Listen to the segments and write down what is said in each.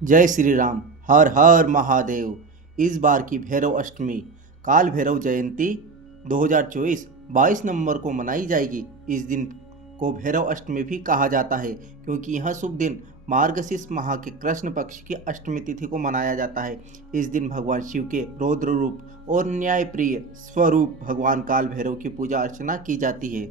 जय श्री राम। हर हर महादेव। इस बार की भैरव अष्टमी काल भैरव जयंती 2024 22 नवंबर को मनाई जाएगी। इस दिन को भैरव अष्टमी भी कहा जाता है क्योंकि यह शुभ दिन मार्गशीर्ष माह के कृष्ण पक्ष की अष्टमी तिथि को मनाया जाता है। इस दिन भगवान शिव के रौद्र रूप और न्यायप्रिय स्वरूप भगवान काल भैरव की पूजा अर्चना की जाती है।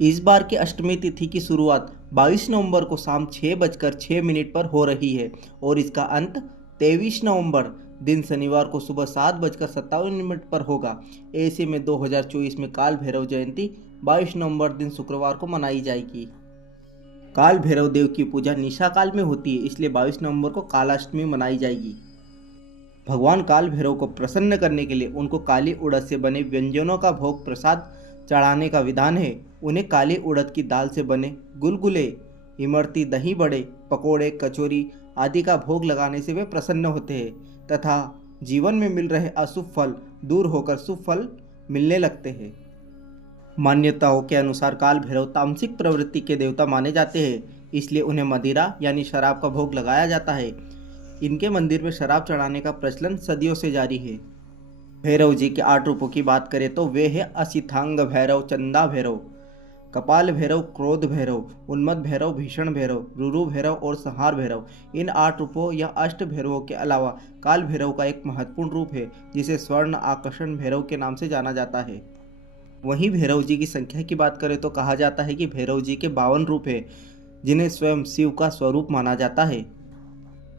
इस बार की अष्टमी तिथि की शुरुआत 22 नवंबर को शाम 6:06 पर हो रही है और इसका अंत 23 नवंबर दिन शनिवार को सुबह 7:57 पर होगा। ऐसे में 2024 में काल भैरव जयंती 22 नवंबर दिन शुक्रवार को मनाई जाएगी। काल भैरव देव की पूजा निशा काल में होती है, इसलिए 22 नवंबर को कालाष्टमी मनाई जाएगी। भगवान काल भैरव को प्रसन्न करने के लिए उनको काली उड़द से बने व्यंजनों का भोग प्रसाद चढ़ाने का विधान है। उन्हें काली उड़द की दाल से बने गुलगुले, इमरती, दही बड़े, पकोड़े, कचौरी आदि का भोग लगाने से वे प्रसन्न होते हैं तथा जीवन में मिल रहे अशुभ फल दूर होकर शुभ फल मिलने लगते हैं। मान्यताओं के अनुसार काल भैरव तामसिक प्रवृत्ति के देवता माने जाते हैं, इसलिए उन्हें मदिरा यानी शराब का भोग लगाया जाता है। इनके मंदिर में शराब चढ़ाने का प्रचलन सदियों से जारी है। भैरव जी के 8 रूपों की बात करें तो वे हैं असितांग भैरव, चंदा भैरव, कपाल भैरव, क्रोध भैरव, उन्मत्त भैरव, भीषण भैरव, रुरु भैरव और संहार भैरव। इन 8 रूपों या अष्ट भैरवों के अलावा काल भैरव का एक महत्वपूर्ण रूप है जिसे स्वर्ण आकर्षण भैरव के नाम से जाना जाता है। वहीं भैरव जी की संख्या की बात करें तो कहा जाता है कि भैरव जी के 52 रूप हैं जिन्हें स्वयं शिव का स्वरूप माना जाता है।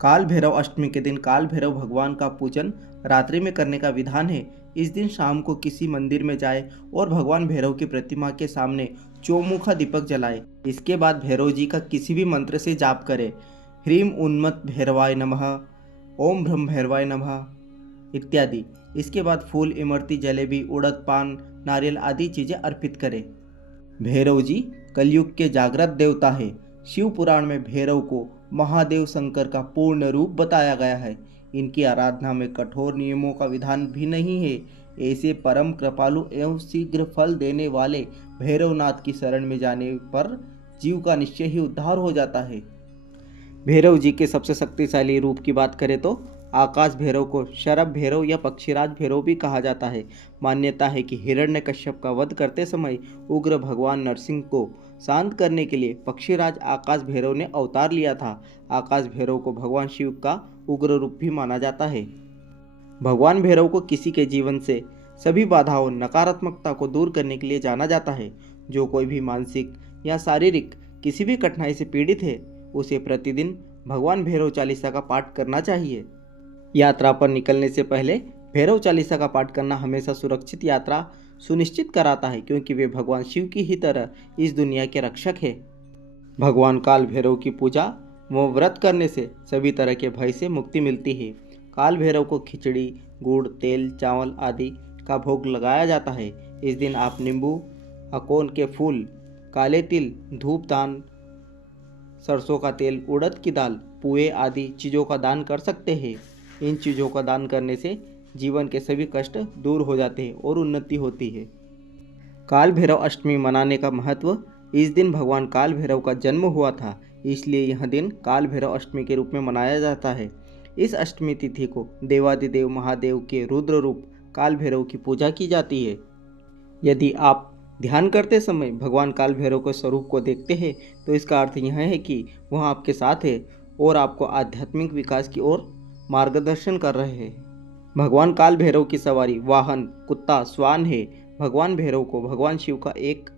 काल भैरव अष्टमी के दिन काल भैरव भगवान का पूजन रात्रि में करने का विधान है। इस दिन शाम को किसी मंदिर में जाए और भगवान भैरव की प्रतिमा के सामने चौमुखा दीपक जलाए। इसके बाद भैरव जी का किसी भी मंत्र से जाप करें। ह्रीम उन्मत्त भैरवाय नमः, ओम ब्रह्म भैरवाय नमः इत्यादि। इसके बाद फूल, इमरती, जलेबी, उड़द, पान, नारियल आदि चीजें अर्पित करें। भैरव जी कलयुग के जागृत देवता है। शिव पुराण में भैरव को महादेव शंकर का पूर्ण रूप बताया गया है। इनकी आराधना में कठोर नियमों का विधान भी नहीं है। ऐसे परम कृपालु एवं शीघ्र फल देने वाले भैरवनाथ की शरण में जाने पर जीव का निश्चय ही उद्धार हो जाता है। भैरव जी के सबसे शक्तिशाली रूप की बात करें तो आकाश भैरव को शरभ भैरव या पक्षीराज भैरव भी कहा जाता है। मान्यता है कि हिरण्यकश्यप का वध करते समय उग्र भगवान नरसिंह को शांत करने के लिए पक्षीराज आकाश भैरव ने अवतार लिया था। आकाश भैरव को भगवान शिव का उग्र रूप भी माना जाता है। भगवान भैरव को किसी के जीवन से सभी बाधाओं, नकारात्मकता को दूर करने के लिए जाना जाता है। जो कोई भी मानसिक या शारीरिक किसी भी कठिनाई से पीड़ित है उसे प्रतिदिन भगवान भैरव चालीसा का पाठ करना चाहिए। यात्रा पर निकलने से पहले भैरव चालीसा का पाठ करना हमेशा सुरक्षित यात्रा सुनिश्चित कराता है क्योंकि वे भगवान शिव की ही तरह इस दुनिया के रक्षक है। भगवान काल भैरव की पूजा व व्रत करने से सभी तरह के भय से मुक्ति मिलती है। काल भैरव को खिचड़ी, गुड़, तेल, चावल आदि का भोग लगाया जाता है। इस दिन आप नींबू, अकोन के फूल, काले तिल, धूप दान, सरसों का तेल, उड़द की दाल, पुए आदि चीज़ों का दान कर सकते हैं। इन चीज़ों का दान करने से जीवन के सभी कष्ट दूर हो जाते हैं और उन्नति होती है। काल भैरव अष्टमी मनाने का महत्व, इस दिन भगवान काल भैरव का जन्म हुआ था, इसलिए यह दिन काल भैरव अष्टमी के रूप में मनाया जाता है। इस अष्टमी तिथि को देवादिदेव महादेव के रुद्र रूप काल भैरव की पूजा की जाती है। यदि आप ध्यान करते समय भगवान काल भैरव के स्वरूप को देखते हैं तो इसका अर्थ यह है कि वह आपके साथ है और आपको आध्यात्मिक विकास की ओर मार्गदर्शन कर रहे हैं। भगवान काल भैरव की सवारी वाहन कुत्ता स्वान है। भगवान भैरव को भगवान शिव का एक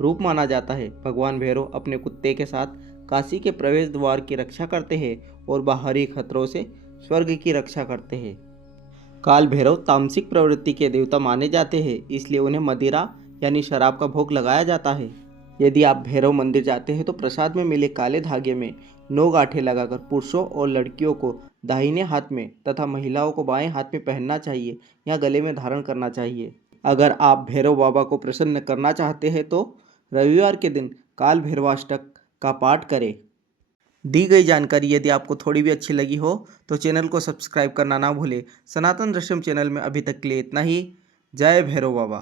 रूप माना जाता है। भगवान भैरव अपने कुत्ते के साथ काशी के प्रवेश द्वार की रक्षा करते हैं और बाहरी खतरों से स्वर्ग की रक्षा करते हैं। काल भैरव तामसिक प्रवृत्ति के देवता माने जाते हैं, इसलिए उन्हें मदिरा यानी शराब का भोग लगाया जाता है। यदि आप भैरव मंदिर जाते हैं तो प्रसाद में मिले काले धागे में 9 गांठें लगाकर पुरुषों और लड़कियों को दाहिने हाथ में तथा महिलाओं को बाएं हाथ में पहनना चाहिए या गले में धारण करना चाहिए। अगर आप भैरव बाबा को प्रसन्न करना चाहते हैं तो रविवार के दिन काल भैरवाष्टक का पाठ करें। दी गई जानकारी यदि आपको थोड़ी भी अच्छी लगी हो तो चैनल को सब्सक्राइब करना ना भूलें। सनातन दृश्यम चैनल में अभी तक के लिए इतना ही। जय भैरव बाबा।